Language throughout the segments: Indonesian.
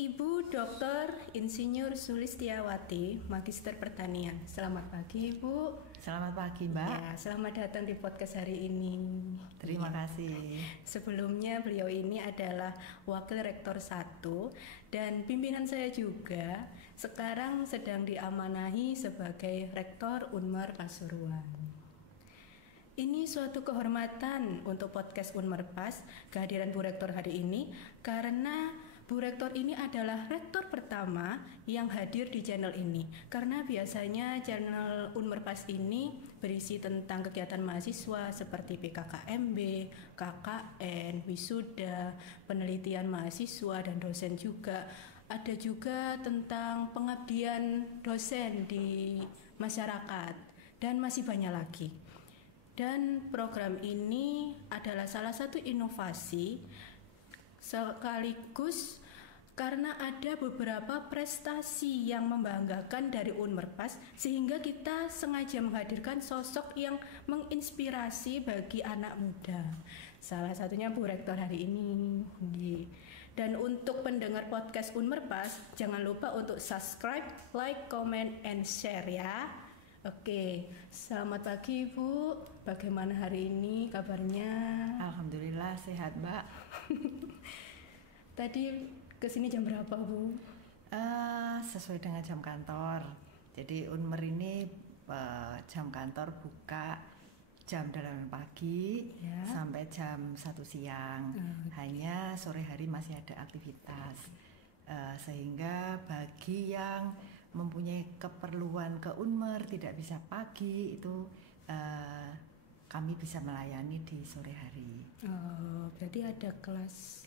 Ibu Dr. Insinyur Sulistiawati, Magister Pertanian. Selamat pagi, Ibu. Selamat pagi, Mbak. Ya, selamat datang di podcast hari ini. Terima kasih. Sebelumnya beliau ini adalah Wakil Rektor 1 dan pimpinan saya juga. Sekarang sedang diamanahi sebagai Rektor Unmar Pasuruan. Ini suatu kehormatan untuk podcast Unmerpas kehadiran Bu Rektor hari ini karena Bu Rektor ini adalah rektor pertama yang hadir di channel ini. Karena biasanya channel Unmerpas ini berisi tentang kegiatan mahasiswa seperti PKKMB, KKN, wisuda, penelitian mahasiswa dan dosen juga. Ada juga tentang pengabdian dosen di masyarakat dan masih banyak lagi. Dan program ini adalah salah satu inovasi sekaligus karena ada beberapa prestasi yang membanggakan dari Unmerpas sehingga kita sengaja menghadirkan sosok yang menginspirasi bagi anak muda. Salah satunya Bu Rektor hari ini. Dan untuk pendengar podcast Unmerpas, jangan lupa untuk subscribe, like, comment, and share ya. Oke, selamat pagi Bu. Bagaimana hari ini kabarnya? Alhamdulillah sehat, Mbak. Tadi kesini jam berapa, Bu? Sesuai dengan jam kantor. Jadi Unmer ini jam kantor buka jam 8 pagi ya, sampai jam 1 siang. Hanya sore hari masih ada aktivitas. Sehingga bagi yang mempunyai keperluan ke Unmer tidak bisa pagi itu kami bisa melayani di sore hari. Oh, berarti ada kelas,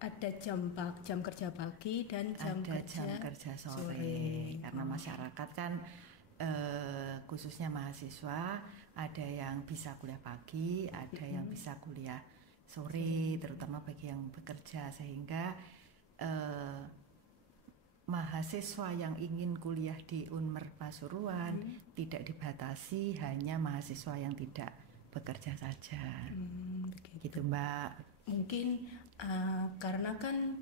ada jam kerja pagi dan jam kerja sore. Karena masyarakat kan khususnya mahasiswa ada yang bisa kuliah pagi, ada yang bisa kuliah sore, terutama bagi yang bekerja, sehingga mahasiswa yang ingin kuliah di Unmer Pasuruan tidak dibatasi hanya mahasiswa yang tidak bekerja saja. Gitu, Mbak. Mungkin karena kan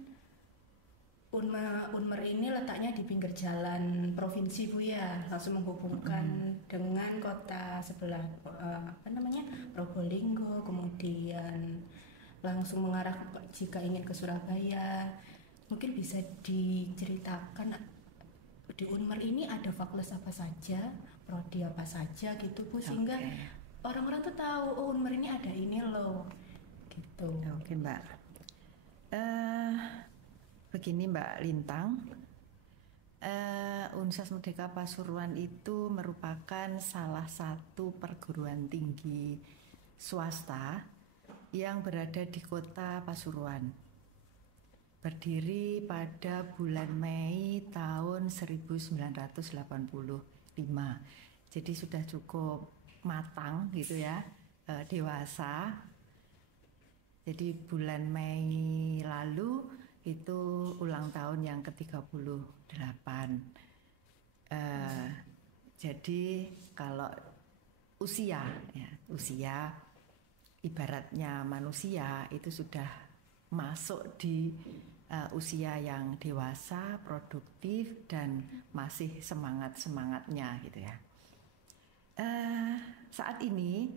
Unmer ini letaknya di pinggir jalan provinsi, Bu ya, langsung menghubungkan dengan kota sebelah Probolinggo, kemudian langsung mengarah jika ingin ke Surabaya. Mungkin bisa diceritakan di Unmer ini ada fakultas apa saja, prodi apa saja gitu Bu, sehingga orang-orang tuh tahu oh Unmer ini ada ini loh gitu. Oke, Mbak. Begini Mbak Lintang, Universitas Merdeka Pasuruan itu merupakan salah satu perguruan tinggi swasta yang berada di kota Pasuruan. Berdiri pada bulan Mei tahun 1985. Jadi sudah cukup matang gitu ya, dewasa. Jadi bulan Mei lalu itu ulang tahun yang ke-38. Jadi kalau usia ibaratnya manusia itu sudah masuk di usia yang dewasa, produktif, dan masih semangatnya gitu ya. Saat ini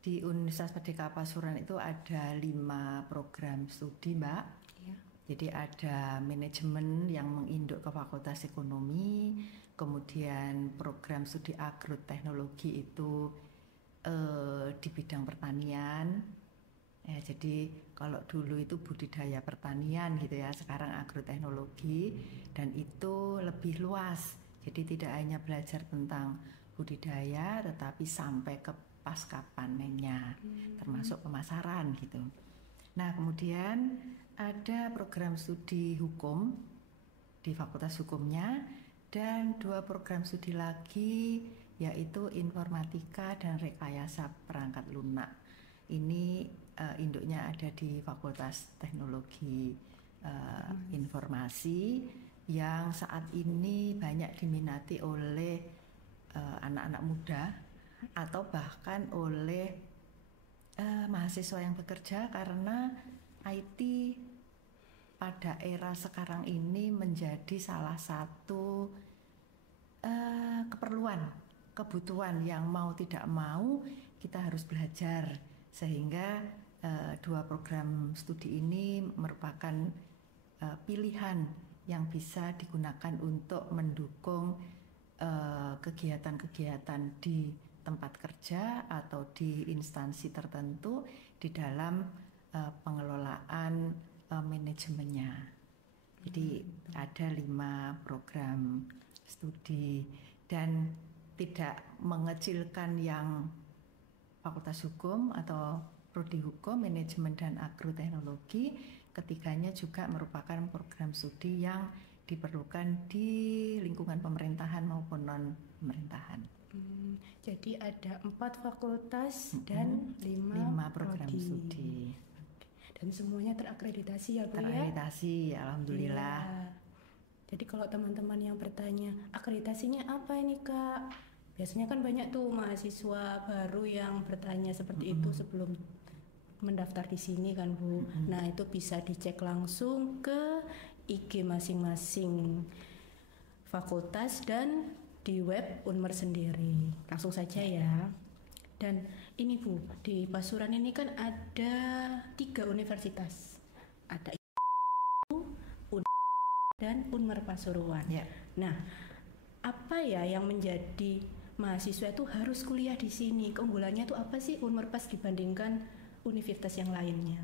di Universitas Merdeka Pasuruan itu ada 5 program studi, Mbak. Ya. Jadi ada manajemen yang menginduk ke Fakultas Ekonomi, kemudian program studi agroteknologi itu di bidang pertanian. Ya, jadi kalau dulu itu budidaya pertanian gitu ya, sekarang agroteknologi, dan itu lebih luas. Jadi tidak hanya belajar tentang budidaya, tetapi sampai ke pasca panennya, termasuk pemasaran gitu. Nah, kemudian ada program studi hukum di Fakultas Hukumnya, dan 2 program studi lagi yaitu informatika dan rekayasa perangkat lunak. Ini induknya ada di Fakultas Teknologi Informasi yang saat ini banyak diminati oleh anak-anak muda atau bahkan oleh mahasiswa yang bekerja, karena IT pada era sekarang ini menjadi salah satu kebutuhan yang mau tidak mau kita harus belajar, sehingga dua program studi ini merupakan pilihan yang bisa digunakan untuk mendukung kegiatan-kegiatan di tempat kerja atau di instansi tertentu di dalam pengelolaan manajemennya. Jadi ada 5 program studi dan tidak mengecilkan yang Fakultas Hukum atau Prodi Hukum, Manajemen dan Agroteknologi. Ketiganya juga merupakan program studi yang diperlukan di lingkungan pemerintahan maupun non-pemerintahan. Jadi ada 4 fakultas dan 5 program studi. Dan semuanya terakreditasi ya Bu? Terakreditasi, alhamdulillah. Iya. Jadi kalau teman-teman yang bertanya, akreditasinya apa ini Kak? Biasanya kan banyak tuh mahasiswa baru yang bertanya seperti itu sebelum mendaftar di sini kan Bu. Nah itu bisa dicek langsung ke IG masing-masing fakultas dan di web Unmer sendiri. Langsung saja ya. Dan ini Bu, di Pasuruan ini kan ada 3 universitas. Ada dan Unmer Pasuruan. Ya. Nah, apa ya yang menjadi mahasiswa itu harus kuliah di sini? Keunggulannya itu apa sih Unmer Pas dibandingkan universitas yang lainnya?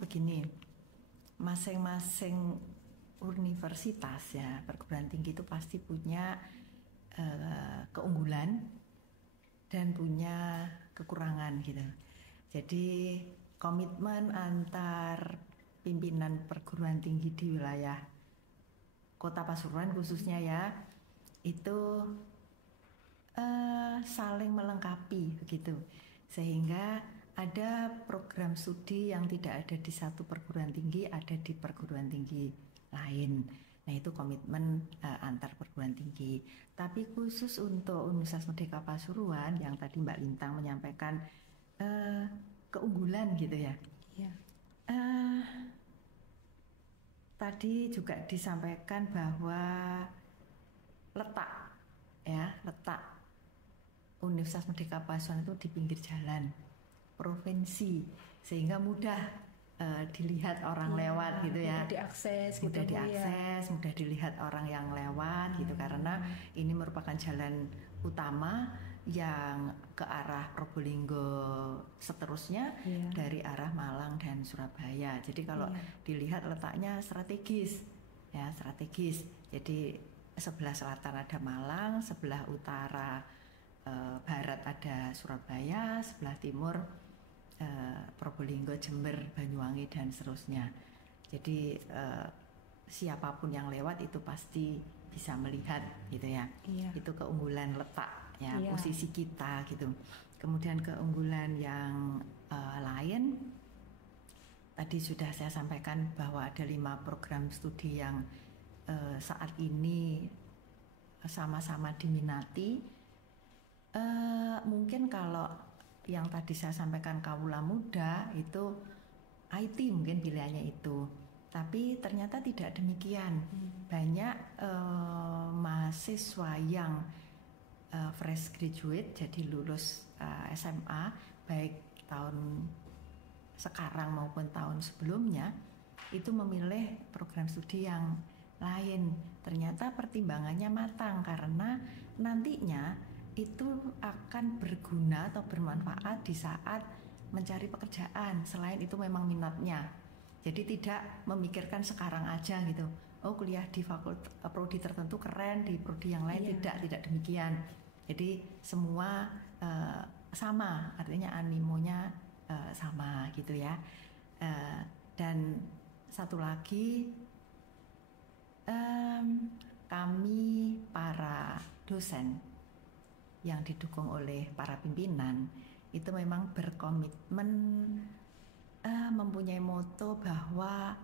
Begini, masing-masing universitas ya perguruan tinggi itu pasti punya keunggulan dan punya kekurangan gitu. Jadi komitmen antar pimpinan perguruan tinggi di wilayah Kota Pasuruan khususnya ya itu saling melengkapi begitu, sehingga ada program studi yang tidak ada di satu perguruan tinggi, ada di perguruan tinggi lain. Nah itu komitmen antar perguruan tinggi. Tapi khusus untuk Universitas Merdeka Pasuruan yang tadi Mbak Lintang menyampaikan keunggulan gitu ya. Iya. Tadi juga disampaikan bahwa letak Universitas Merdeka Pasuruan itu di pinggir jalan provinsi, sehingga mudah dilihat orang lewat gitu ya, mudah diakses mudah gitu diakses, ya. mudah dilihat orang yang lewat gitu, karena ini merupakan jalan utama yang ke arah Probolinggo seterusnya dari arah Malang dan Surabaya. Jadi kalau dilihat letaknya strategis ya, strategis. Jadi sebelah selatan ada Malang, sebelah utara barat ada Surabaya, sebelah timur Probolinggo, Jember, Banyuwangi dan seterusnya. Jadi siapapun yang lewat itu pasti bisa melihat gitu ya. Itu keunggulan letak ya, posisi kita gitu. Kemudian keunggulan yang lain tadi sudah saya sampaikan bahwa ada 5 program studi yang saat ini sama-sama diminati. Mungkin kalau yang tadi saya sampaikan Kawula Muda itu IT mungkin pilihannya itu, tapi ternyata tidak demikian. Banyak mahasiswa yang fresh graduate, jadi lulus SMA baik tahun sekarang maupun tahun sebelumnya, itu memilih program studi yang lain. Ternyata pertimbangannya matang karena nantinya itu akan berguna atau bermanfaat di saat mencari pekerjaan. Selain itu memang minatnya, jadi tidak memikirkan sekarang aja gitu, oh kuliah di prodi tertentu keren, di prodi yang lain tidak demikian. Jadi semua sama, artinya animonya sama gitu ya. Dan satu lagi, kami para dosen yang didukung oleh para pimpinan itu memang berkomitmen mempunyai moto bahwa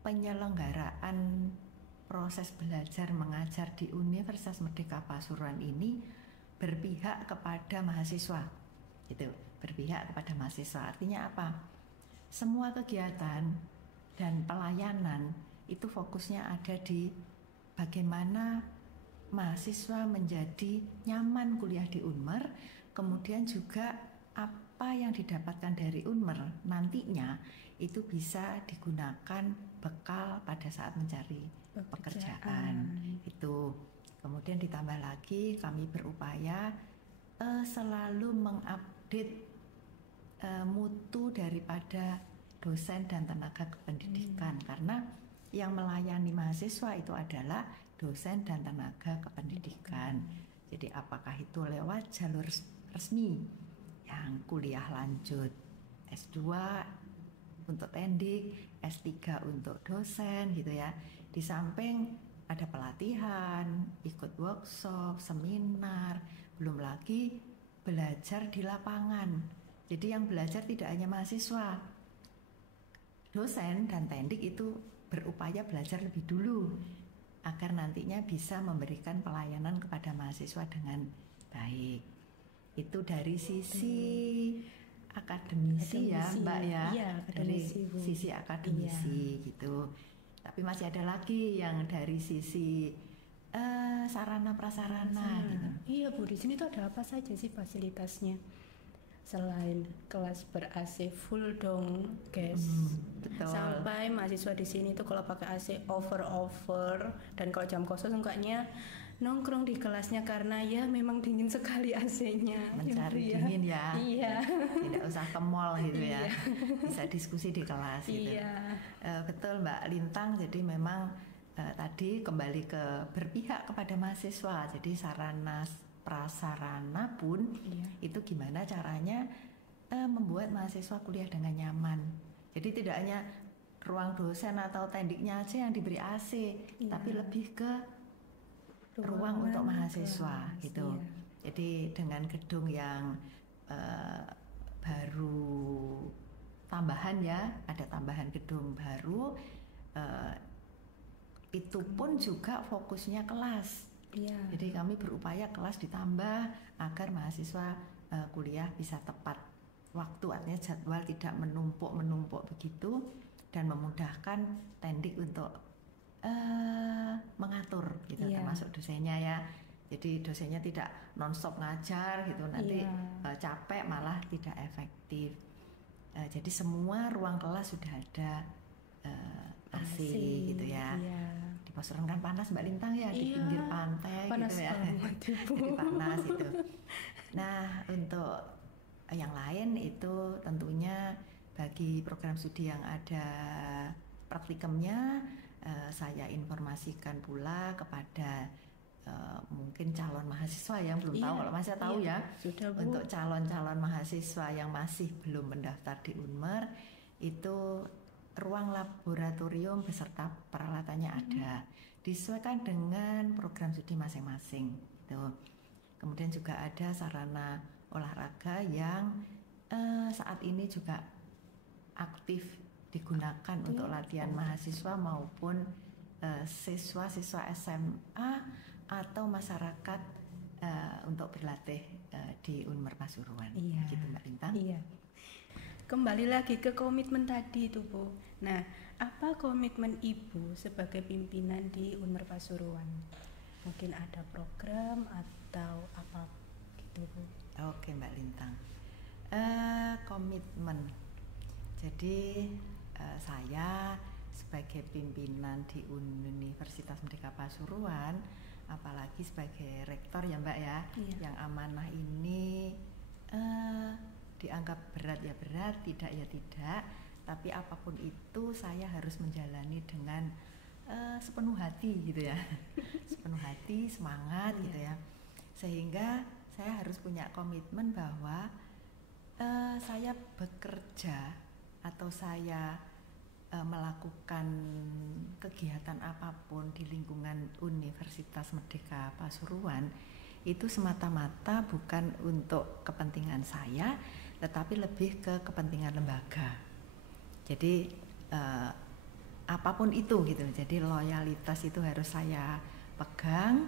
penyelenggaraan proses belajar mengajar di Universitas Merdeka Pasuruan ini berpihak kepada mahasiswa, gitu, berpihak kepada mahasiswa. Artinya apa? semua kegiatan dan pelayanan itu fokusnya ada di bagaimana mahasiswa menjadi nyaman kuliah di Unmer, kemudian juga apa yang didapatkan dari Unmer nantinya itu bisa digunakan bekal pada saat mencari pekerjaan. Itu kemudian ditambah lagi kami berupaya selalu mengupdate mutu daripada dosen dan tenaga kependidikan, karena yang melayani mahasiswa itu adalah dosen dan tenaga kependidikan. Jadi apakah itu lewat jalur resmi yang kuliah lanjut S2 untuk tendik, S3 untuk dosen gitu ya. Di samping ada pelatihan, ikut workshop, seminar, belum lagi belajar di lapangan. Jadi yang belajar tidak hanya mahasiswa, dosen dan tendik itu berupaya belajar lebih dulu agar nantinya bisa memberikan pelayanan kepada mahasiswa dengan baik. Itu dari sisi akademisi ya Mbak ya, iya, dari sisi akademisi gitu. Tapi masih ada lagi yang dari sisi sarana prasarana gitu. Iya Bu, di sini tuh ada apa saja sih fasilitasnya? Selain kelas ber-AC full dong, guys. Betul. Sampai mahasiswa di sini tuh kalau pakai AC over dan kalau jam kosong sukanya nongkrong di kelasnya karena ya memang dingin sekali AC-nya. Mencari dingin ya. Iya. Tidak usah ke mall gitu ya. Bisa diskusi di kelas gitu. Iya. Betul Mbak Lintang. Jadi memang tadi kembali ke berpihak kepada mahasiswa. Jadi sarana prasarana pun itu gimana caranya membuat mahasiswa kuliah dengan nyaman. Jadi tidak hanya ruang dosen atau tendiknya aja yang diberi AC, tapi lebih ke ruang untuk mahasiswa gitu. Jadi dengan gedung yang baru tambahan ya, ada tambahan gedung baru, itu pun juga fokusnya kelas. Jadi kami berupaya kelas ditambah agar mahasiswa kuliah bisa tepat waktu, artinya jadwal tidak menumpuk begitu, dan memudahkan tendik untuk mengatur gitu, termasuk dosennya ya. Jadi dosennya tidak nonstop ngajar gitu, nanti capek malah tidak efektif. Jadi semua ruang kelas sudah ada AC gitu ya. Di Pasuruan kan panas Mbak Lintang ya, di pinggir pantai panas gitu ya. Jadi panas itu. Nah untuk yang lain itu tentunya bagi program studi yang ada praktikumnya, saya informasikan pula kepada mungkin calon mahasiswa yang belum tahu. Kalau masih tahu ya, sudah, Bu. Untuk calon-calon mahasiswa yang masih belum mendaftar di Unmer itu ruang laboratorium beserta peralatannya ada, disesuaikan dengan program studi masing-masing gitu. Kemudian juga ada sarana olahraga yang saat ini juga aktif digunakan untuk latihan mahasiswa maupun siswa-siswa SMA atau masyarakat untuk berlatih di Unmer Pasuruan. Gitu Mbak Lintang. Iya. Kembali lagi ke komitmen tadi itu Bu. Nah, apa komitmen Ibu sebagai pimpinan di Unmer Pasuruan? Mungkin ada program atau apa gitu Bu? Oke Mbak Lintang. Komitmen. Jadi saya sebagai pimpinan di Universitas Merdeka Pasuruan, apalagi sebagai rektor ya Mbak ya, yang amanah ini dianggap berat ya berat, tidak ya tidak, tapi apapun itu saya harus menjalani dengan sepenuh hati gitu ya. Sepenuh hati, semangat gitu ya, sehingga saya harus punya komitmen bahwa saya bekerja atau saya melakukan kegiatan apapun di lingkungan Universitas Merdeka Pasuruan itu semata-mata bukan untuk kepentingan saya, tetapi lebih ke kepentingan lembaga. Jadi apapun itu gitu. Jadi loyalitas itu harus saya pegang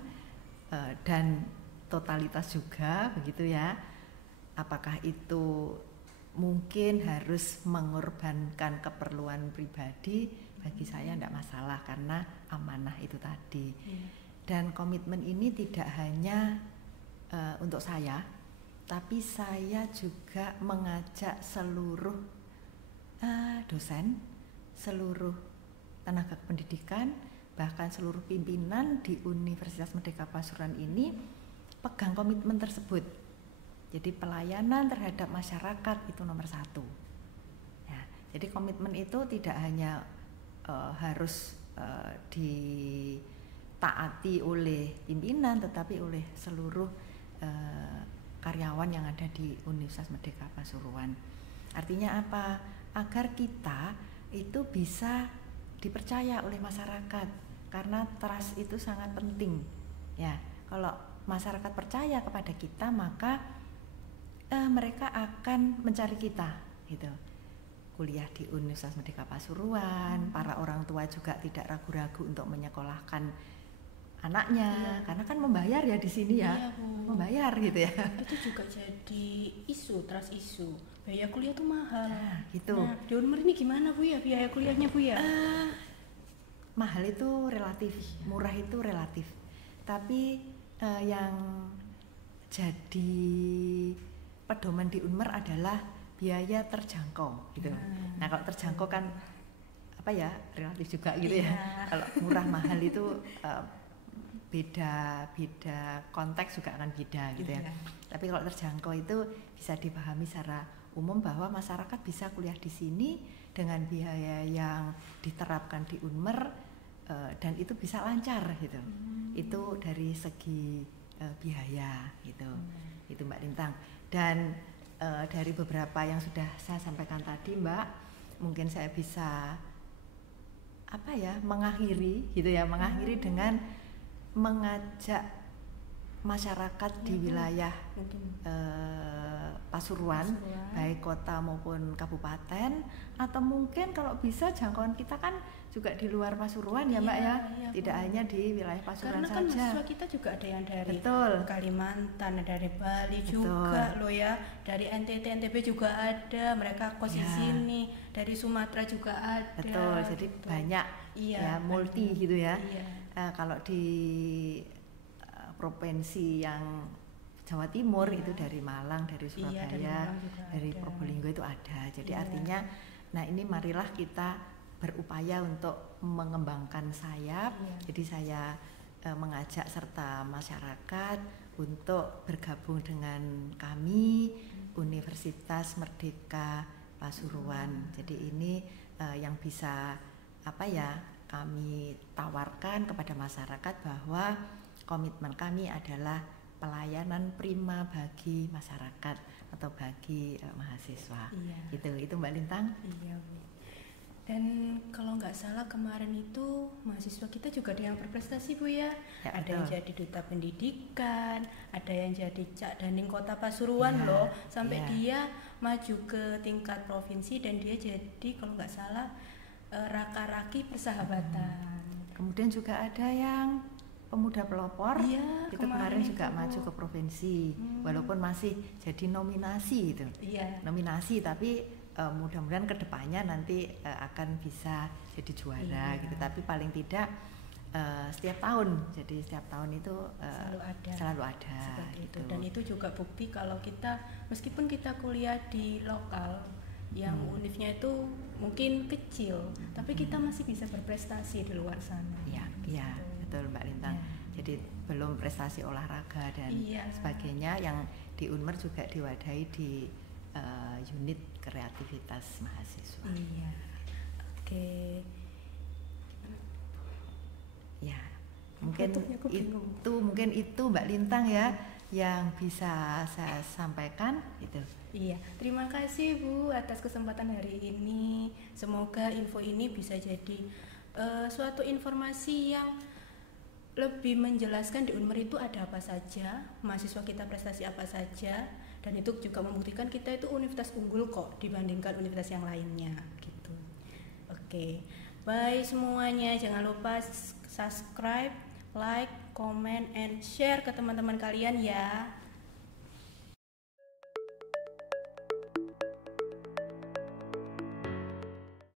dan totalitas juga begitu ya. Apakah itu mungkin harus mengorbankan keperluan pribadi, bagi saya tidak masalah karena amanah itu tadi. Dan komitmen ini tidak hanya untuk saya, tapi saya juga mengajak seluruh dosen, seluruh tenaga pendidikan, bahkan seluruh pimpinan di Universitas Merdeka Pasuruan ini pegang komitmen tersebut. Jadi pelayanan terhadap masyarakat itu nomor 1. Ya, jadi komitmen itu tidak hanya harus ditaati oleh pimpinan, tetapi oleh seluruh karyawan yang ada di Universitas Merdeka Pasuruan. Artinya apa? Agar kita itu bisa dipercaya oleh masyarakat, karena trust itu sangat penting. Ya, kalau masyarakat percaya kepada kita, maka mereka akan mencari kita, gitu. Kuliah di Universitas Merdeka Pasuruan, para orang tua juga tidak ragu-ragu untuk menyekolahkan anaknya, karena kan membayar ya di sini ya, membayar gitu ya. Itu juga jadi isu, trust isu. Biaya kuliah tuh mahal. Gitu. Nah, di Unmer ini gimana Bu ya biaya kuliahnya Bu ya? Mahal itu relatif, murah itu relatif. Tapi yang jadi pedoman di Unmer adalah biaya terjangkau gitu. Nah, kalau terjangkau kan apa ya, relatif juga gitu ya. Kalau murah mahal itu beda konteks juga akan beda gitu ya. Tapi kalau terjangkau itu bisa dipahami secara umum bahwa masyarakat bisa kuliah di sini dengan biaya yang diterapkan di Unmer dan itu bisa lancar gitu. Itu dari segi biaya gitu. Itu Mbak Lintang. Dan dari beberapa yang sudah saya sampaikan tadi Mbak, mungkin saya bisa mengakhiri gitu ya, mengakhiri dengan mengajak masyarakat di wilayah Pasuruan, baik kota maupun kabupaten, atau mungkin kalau bisa jangkauan kita kan juga di luar Pasuruan ya Mbak ya, tidak hanya di wilayah Pasuruan karena saja. Karena kan mahasiswa kita juga ada yang dari Kalimantan, dari Bali juga loh ya, dari NTT, NTB juga ada, mereka kos di sini, dari Sumatera juga ada. Betul, jadi banyak ya, multi gitu ya. Kalau di provinsi yang Jawa Timur itu dari Malang, dari Surabaya, dari Probolinggo itu ada. Jadi artinya, nah ini marilah kita berupaya untuk mengembangkan sayap. Jadi saya mengajak serta masyarakat untuk bergabung dengan kami Universitas Merdeka Pasuruan. Jadi ini yang bisa kami tawarkan kepada masyarakat bahwa komitmen kami adalah pelayanan prima bagi masyarakat atau bagi mahasiswa. Itu Mbak Lintang. Iya Bu. Dan kalau nggak salah kemarin itu mahasiswa kita juga ada yang berprestasi Bu ya. Ada yang jadi duta pendidikan, ada yang jadi Cak Daning Kota Pasuruan loh, sampai dia maju ke tingkat provinsi dan dia jadi kalau nggak salah Raka-Raki Persahabatan. Kemudian juga ada yang pemuda pelopor, itu kemarin juga maju ke provinsi, walaupun masih jadi nominasi itu. Nominasi, tapi mudah-mudahan kedepannya nanti akan bisa jadi juara gitu. Tapi paling tidak setiap tahun, jadi setiap tahun itu selalu ada itu. Dan itu juga bukti kalau kita meskipun kita kuliah di lokal yang univnya itu mungkin kecil, tapi kita masih bisa berprestasi di luar sana. Iya, betul Mbak Lintang. Jadi belum prestasi olahraga dan sebagainya yang di Unmer juga diwadahi di unit kreativitas mahasiswa. Oke. Ya, mungkin itu Mbak Lintang ya yang bisa saya sampaikan itu. Iya, terima kasih Bu atas kesempatan hari ini. Semoga info ini bisa jadi suatu informasi yang lebih menjelaskan di Unmer itu ada apa saja, mahasiswa kita prestasi apa saja, dan itu juga membuktikan kita itu universitas unggul kok dibandingkan universitas yang lainnya gitu. Oke. Bye semuanya, jangan lupa subscribe, like, comment, and share ke teman-teman kalian ya.